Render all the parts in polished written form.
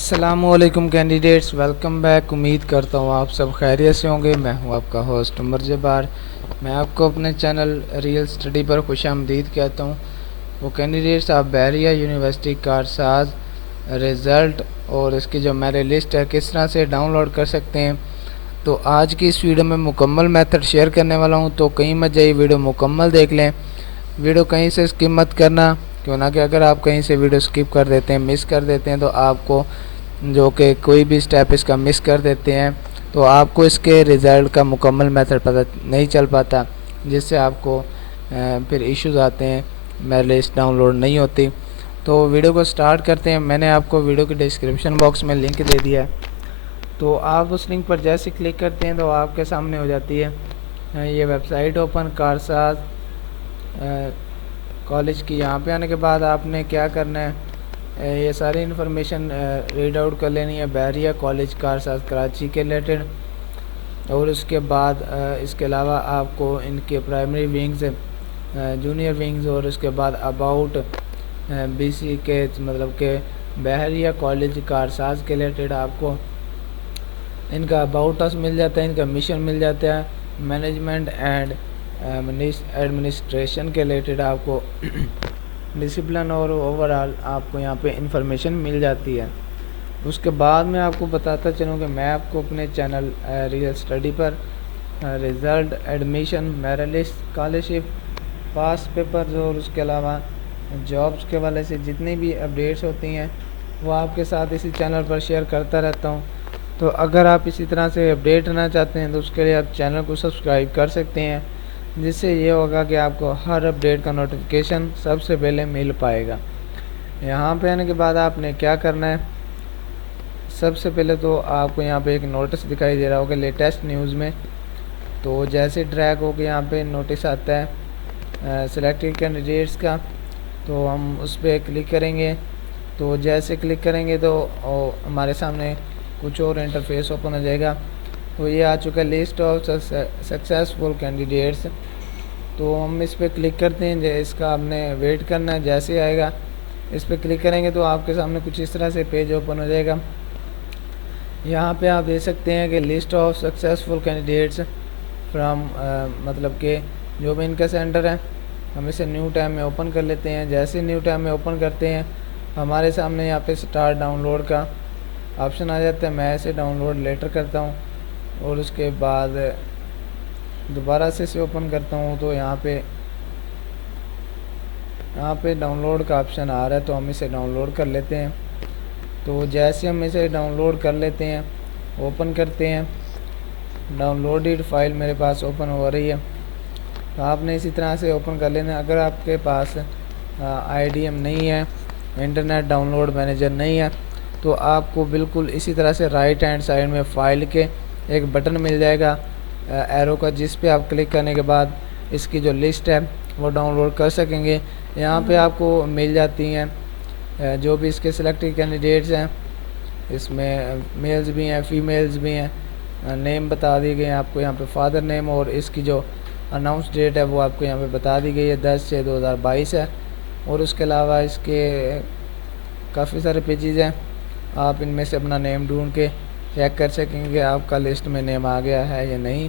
अस्सलामुअलैकुम candidates, welcome back. उम्मीद करता हूँ आप सब खैरियत से होंगे। मैं हूँ आपका होस्ट उमर जब्बार। मैं आपको अपने चैनल रियल स्टडी पर खुशामदीद कहता हूँ। वो कैंडिडेट्स, आप बहरिया यूनिवर्सिटी कारसाज रिज़ल्ट और इसकी जो मेरिट लिस्ट है किस तरह से डाउनलोड कर सकते हैं, तो आज की इस वीडियो में मुकम्मल मेथड शेयर करने वाला हूँ। तो कहीं मत जाइए, वीडियो मुकम्मल देख लें, वीडियो कहीं से स्किप मत करना। क्यों ना कि अगर आप कहीं से वीडियो स्किप कर देते हैं, मिस कर देते हैं, तो आपको जो कि कोई भी स्टेप इसका मिस कर देते हैं तो आपको इसके रिज़ल्ट का मुकम्मल मेथड पता नहीं चल पाता, जिससे आपको फिर इश्यूज आते हैं, मेरी लिस्ट डाउनलोड नहीं होती। तो वीडियो को स्टार्ट करते हैं। मैंने आपको वीडियो के डिस्क्रिप्शन बॉक्स में लिंक दे दिया है, तो आप उस लिंक पर जैसे क्लिक करते हैं तो आपके सामने हो जाती है ये वेबसाइट ओपन, कारसाज कॉलेज की। यहाँ पे आने के बाद आपने क्या करना है, ये सारी इन्फॉर्मेशन रीड आउट कर लेनी है बहरिया कॉलेज कारसाज कराची के रिलेटेड। और उसके बाद इसके अलावा आपको इनके प्राइमरी विंग्स, जूनियर विंग्स और उसके बाद अबाउट बीसी के मतलब के बहरिया कॉलेज कारसाज के रिलेटेड आपको इनका अबाउट अस मिल जाता है, इनका मिशन मिल जाता है, मैनेजमेंट एंड एडमिनिस्ट्रेशन के रिलेटेड आपको डिसिप्लिन और ओवरऑल आपको यहाँ पे इंफॉर्मेशन मिल जाती है। उसके बाद मैं आपको बताता चलूँ कि मैं आपको अपने चैनल रियल स्टडी पर result, admission, merit list, scholarship, pass papers और उसके अलावा जॉब्स के वाले से जितनी भी अपडेट्स होती हैं वो आपके साथ इसी चैनल पर शेयर करता रहता हूँ। तो अगर आप इसी तरह से अपडेट रहना चाहते हैं तो उसके लिए आप चैनल को सब्सक्राइब कर सकते हैं, जिससे ये होगा कि आपको हर अपडेट का नोटिफिकेशन सबसे पहले मिल पाएगा। यहाँ पे आने के बाद आपने क्या करना है, सबसे पहले तो आपको यहाँ पे एक नोटिस दिखाई दे रहा होगा लेटेस्ट न्यूज़ में। तो जैसे ड्रैग होकर यहाँ पे नोटिस आता है सिलेक्टेड कैंडिडेट्स का, तो हम उस पर क्लिक करेंगे। तो जैसे क्लिक करेंगे तो हमारे सामने कुछ और इंटरफेस ओपन हो जाएगा। तो ये आ चुका है लिस्ट ऑफ सक्सेसफुल कैंडिडेट्स। तो हम इस पर क्लिक करते हैं, इसका आपने वेट करना है। जैसे आएगा इस पर क्लिक करेंगे तो आपके सामने कुछ इस तरह से पेज ओपन हो जाएगा। यहाँ पे आप देख सकते हैं कि list of successful candidates from मतलब के जो भी इनका सेंटर है। हम इसे न्यू टैब में ओपन कर लेते हैं। जैसे न्यू टैब में ओपन करते हैं हमारे सामने यहाँ पे स्टार्ट डाउनलोड का ऑप्शन आ जाता है। मैं इसे डाउनलोड लेटर करता हूँ और उसके बाद दोबारा से इसे ओपन करता हूँ। तो यहाँ पे डाउनलोड का ऑप्शन आ रहा है, तो हम इसे डाउनलोड कर लेते हैं। तो जैसे हम इसे डाउनलोड कर लेते हैं, ओपन करते हैं, डाउनलोडेड फाइल मेरे पास ओपन हो रही है। तो आपने इसी तरह से ओपन कर लेना। अगर आपके पास IDM नहीं है, इंटरनेट डाउनलोड मैनेजर नहीं है, तो आपको बिल्कुल इसी तरह से राइट हैंड साइड में फाइल के एक बटन मिल जाएगा एरो का, जिस पे आप क्लिक करने के बाद इसकी जो लिस्ट है वो डाउनलोड कर सकेंगे। यहाँ पे आपको मिल जाती हैं जो भी इसके सिलेक्टेड कैंडिडेट्स हैं, इसमें मेल्स भी हैं, फीमेल्स भी हैं, नेम बता दिए गए हैं आपको यहाँ पे, फादर नेम, और इसकी जो अनाउंस डेट है वो आपको यहाँ पे बता दी गई है 10/6/2022 है। और उसके अलावा इसके काफ़ी सारे पेजेस हैं, आप इनमें से अपना नेम ढूंढ के चेक कर सकेंगे कि आपका लिस्ट में नेम आ गया है या नहीं।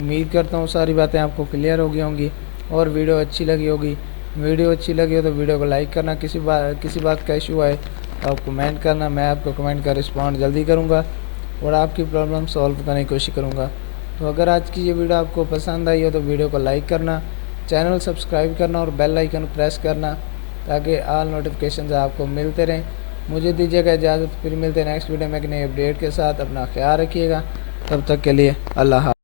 उम्मीद करता हूँ सारी बातें आपको क्लियर हो गई होंगी और वीडियो अच्छी लगी होगी। वीडियो अच्छी लगी हो तो वीडियो को लाइक करना, किसी बात का इशू आए तो आप कमेंट करना, मैं आपको कमेंट का रिस्पॉन्ड जल्दी करूँगा और आपकी प्रॉब्लम सॉल्व करने की कोशिश करूँगा। तो अगर आज की ये वीडियो आपको पसंद आई हो तो वीडियो को लाइक करना, चैनल सब्सक्राइब करना और बेल आइकन प्रेस करना, ताकि ऑल नोटिफिकेशन आपको मिलते रहें। मुझे दीजिएगा इजाज़त, फिर मिलते हैं नेक्स्ट वीडियो में एक नई अपडेट के साथ। अपना ख्याल रखिएगा, तब तक के लिए अल्लाह।